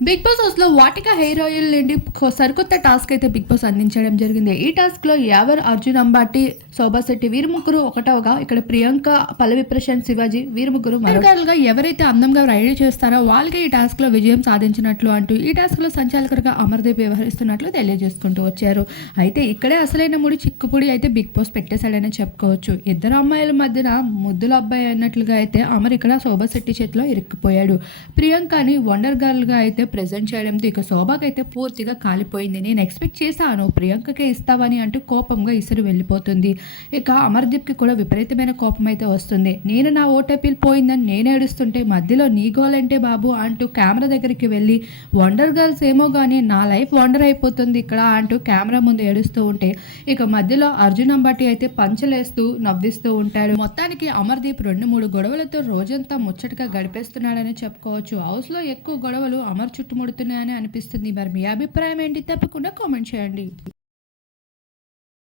Big boss హౌస్లో వాటిక hair oil నుండి కొ- సరికొత్త టాస్క్ అయితే బిగ్ బాస్ అందించడం జరిగింది. ఈ టాస్క్లో యావర్ అర్జున్ అంబాటి శోభా శెట్టి వీరు ముగ్గురు ఒకటవగా ఇక్కడ ప్రియాంక పల్లవి ప్రశాంత్ శివాజీ వీరు ముగ్గురు మరొకరుగా ఎవరైతే అందంగా రైడ్ చేస్తారో వాళ్ళకి ఈ టాస్క్లో విజయం సాధించినట్లు అంటూ ఈ టాస్క్లో సంచాలకులుగా అమర్దీప్ వ్యవహరిస్తున్నట్లు తెలియజేసుకుంటూ వచ్చారు. అయితే ఇక్కడే అసలైన ముడి చిక్కుపుడి అయితే బిగ్ బాస్ పెట్టేశాడని చెప్పుకోవచ్చు. ఇద్దరు అమ్మాయిల మధ్యన ముద్దుల అబ్బాయి అన్నట్లుగా అయితే అమర్ ఇక్కడ శోభా శెట్టి చేతిలో ఇరుక్కుపోయాడు. ప్రియాంకని వండర్ గర్ల్గా అయితే ప్రెజెంట్ చేయడంతో ఇక శోభాకి అయితే పూర్తిగా కాలిపోయింది. నేను ఎక్స్పెక్ట్ చేశాను ప్రియాంకకే ఇస్తావని అంటూ కోపంగా ఇసురు వెళ్ళిపోతుంది. ఇక అమర్దీప్కి కూడా విపరీతమైన కోపం అయితే వస్తుంది. నేను నా ఓటీపీలు పోయిందని నేను ఏడుస్తుంటే మధ్యలో నీ గోలంటే బాబు అంటూ కెమెరా దగ్గరికి వెళ్ళి వండర్ గర్ల్స్ ఏమో కానీ నా లైఫ్ వండర్ అయిపోతుంది ఇక్కడ అంటూ కెమెరా ముందు ఏడుస్తూ ఉంటే ఇక మధ్యలో అర్జున్ అంబటి అయితే పంచలేస్తూ నవ్విస్తూ ఉంటాడు. మొత్తానికి అమర్దీప్ రెండు మూడు గొడవలతో రోజంతా ముచ్చటగా గడిపేస్తున్నాడని చెప్పుకోవచ్చు. హౌస్లో ఎక్కువ గొడవలు అమర్ చుట్టుముడుతున్నాయని అనిపిస్తుంది. మరి మీ అభిప్రాయం ఏంటి? తప్పకుండా కామెంట్ చేయండి.